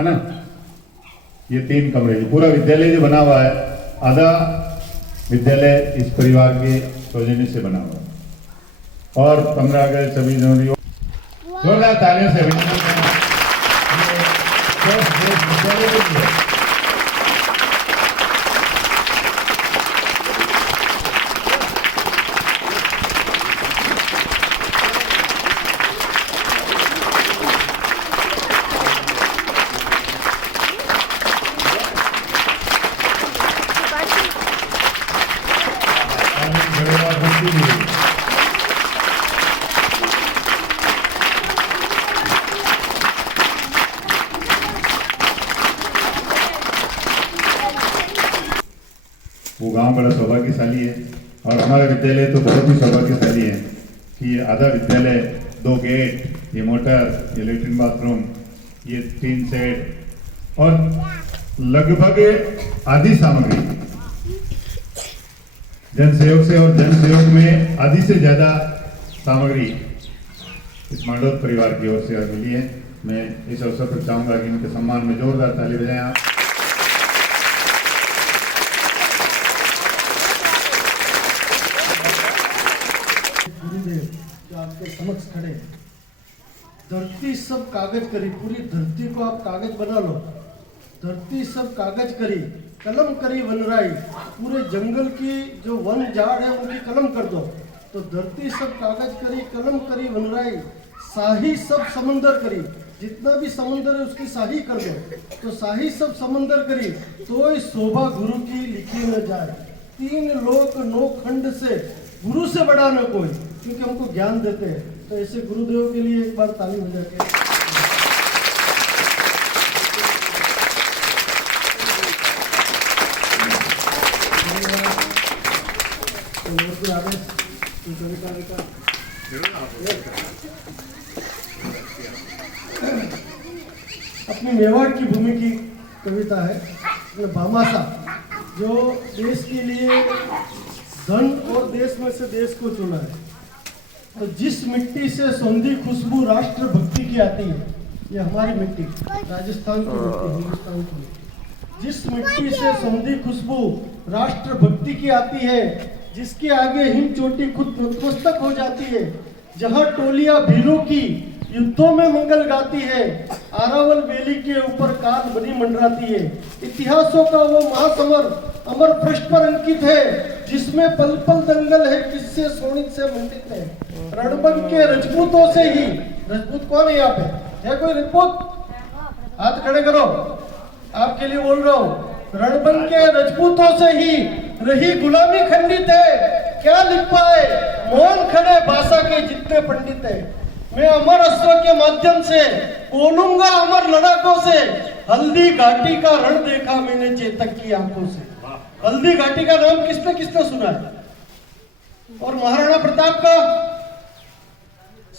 है ना। ये 3 कमरे, पूरा विद्यालय जो बना हुआ है, आधा विद्यालय इस परिवार के सौजन्य से बना हुआ है। और 15 अगस्त 26 जनवरी जोरदार तालियों से अभिनंदन करना। विद्यालय के लिए वो गांव बड़ा सौभाग्यशाली है और हमारा विद्यालय तो बहुत ही सौभाग्यशाली है कि ये आधा विद्यालय, 2 गेट, ये मोटर, ये लेट्रिन बाथरूम, ये 3 सेट और लगभग आधी सामग्री जन सहयोग से और जन सहयोग में आधी से ज्यादा सामग्री इस मांडोत परिवार की ओर से मिली है। मैं इस अवसर पर चाहूंगा कि इनके सम्मान में जोरदार ताली बजाएं आप। आपके समक्ष खड़े, धरती सब कागज करी, पूरी धरती को आप कागज बना लो। धरती सब कागज करी, कलम करी वनराई, पूरे जंगल की जो वन झाड़ है उनकी कलम कर दो। तो धरती सब कागज करी, कलम करी वनराई, शाही सब समंदर करी, जितना भी समंदर है उसकी शाही कर दो। तो शाही सब समंदर करी, तो इस शोभा गुरु की लिखी न जाए। 3 लोक 9 खंड से गुरु से बड़ा न कोई, क्योंकि हमको ज्ञान देते हैं। तो ऐसे गुरुदेव के लिए एक बार ताली बजा के। अपनी मेवाड़ की भूमि की कविता है भामाशाह, जो देश के लिए धन और देश में से देश को चुना है। तो जिस मिट्टी से सौंधी खुशबू राष्ट्र भक्ति की आती है, ये हमारी मिट्टी, राजस्थान की मिट्टी, हिंदुस्तान की मिट्टी, जिस मिट्टी से सौंधी खुशबू राष्ट्र भक्ति की आती है, जिसके आगे हिम चोटी खुद नतमस्तक हो जाती है, जहां टोलियां भीलों की युद्धों में मंगल गाती है, आरावल बेली के ऊपर काल बनी मंडराती है। इतिहासों का वो महासमर अमर पृष्ठ पर अंकित है, जिसमें पल पल दंगल है, किससे शोणित से मंडित है। रणबंग के रजपूतों से ही, रजपूत कौन है यहाँ पे, है कोई रजपूत? हाथ खड़े करो, आपके लिए बोल रहा हूँ। रणबंग के रजपूतों से ही रही गुलामी खंडित है, क्या लिख पाए मौन खड़े भाषा के जितने पंडित है। मैं अमर अस्त्र के माध्यम से बोलूंगा अमर लड़ाकों से, हल्दी घाटी का रण देखा मैंने चेतक की आंखों से। हल्दी घाटी का नाम किसने किसने सुना है? और महाराणा प्रताप का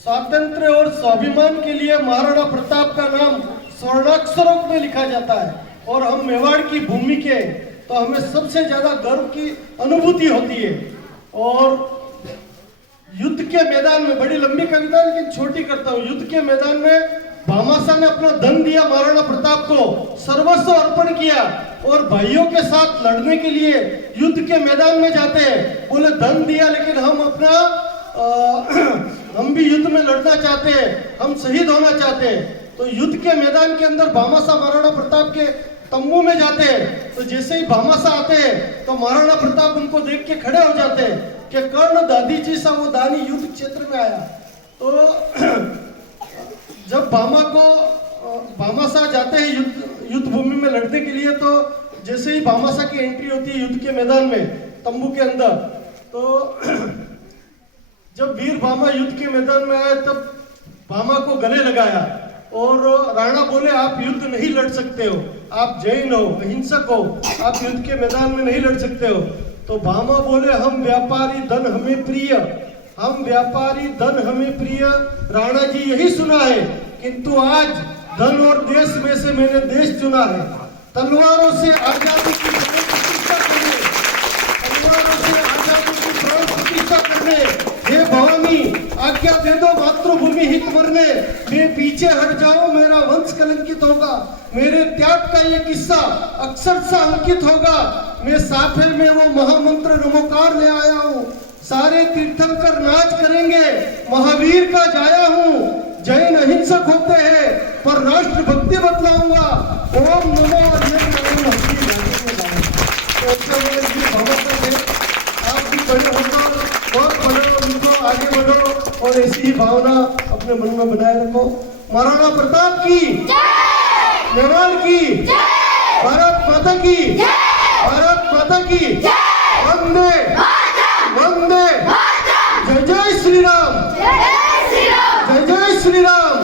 स्वातंत्र्य और स्वाभिमान के लिए महाराणा प्रताप का नाम स्वर्णाक्षरों में लिखा जाता है। और हम मेवाड़ की भूमि के, तो हमें सबसे ज्यादा गर्व की अनुभूति होती है। और युद्ध के मैदान में, बड़ी लंबी कविता लेकिन छोटी करता हूँ। युद्ध के मैदान में भामाशाह ने अपना धन दिया महाराणा प्रताप को, सर्वस्व अर्पण किया और भाइयों के साथ लड़ने के लिए युद्ध के मैदान में जाते हैं। बोले धन दिया लेकिन हम अपना हम भी युद्ध में लड़ना चाहते हैं, हम शहीद होना चाहते हैं। तो युद्ध के मैदान के अंदर भामाशाह महाराणा प्रताप के तंबू में जाते हैं। तो जैसे ही भामाशाह आते हैं तो महाराणा प्रताप उनको देख के खड़े हो जाते हैं कि कर्ण दादीची सा वो दानी युद्ध क्षेत्र में आया। तो जब भामाशाह जाते हैं युद्ध भूमि में लड़ने के लिए, तो जैसे ही भामाशाह की एंट्री होती है युद्ध के मैदान में तंबू के अंदर, तो जब वीर भामा युद्ध के मैदान में आए तब भामा को गले लगाया और राणा बोले आप युद्ध नहीं लड़ सकते हो, आप जैन हो, अहिंसक हो, आप युद्ध के मैदान में नहीं लड़ सकते हो। तो भामा बोले हम व्यापारी धन हमें प्रिय, हम व्यापारी धन हमें प्रिय, राणा जी यही सुना है, किंतु आज धन और देश में से मैंने देश चुना है। तलवारों से आजादी की प्राण प्रतिष्ठा करने, तलवारों से आजादी की प्राण प्रतिष्ठा करने, हे भवानी आज्ञा आज्ञा दे दो मातृभूमि हित मरने, मैं पीछे हट जाऊं मेरा वंश कलंकित होगा। मेरे त्याग का ये किस्सा अक्षरशः अंकित होगा। मैं साफे में वो महामंत्र नमोकार ले आया हूँ। सारे तीर्थंकर नाच करेंगे, महावीर का जाया हूँ। जैन अहिंसक होते हैं पर राष्ट्र भक्ति बतलाऊंगा। ओम नमो आप भी बड़े होकर बहुत बड़े लिखो, आगे बढ़ो और ऐसी ही भावना अपने मन में बनाए रखो। महाराणा प्रताप की, नेवाल की, भारत माता की, भारत माता की, वंदे वंदे, जय जय श्री राम, जय जय श्री राम।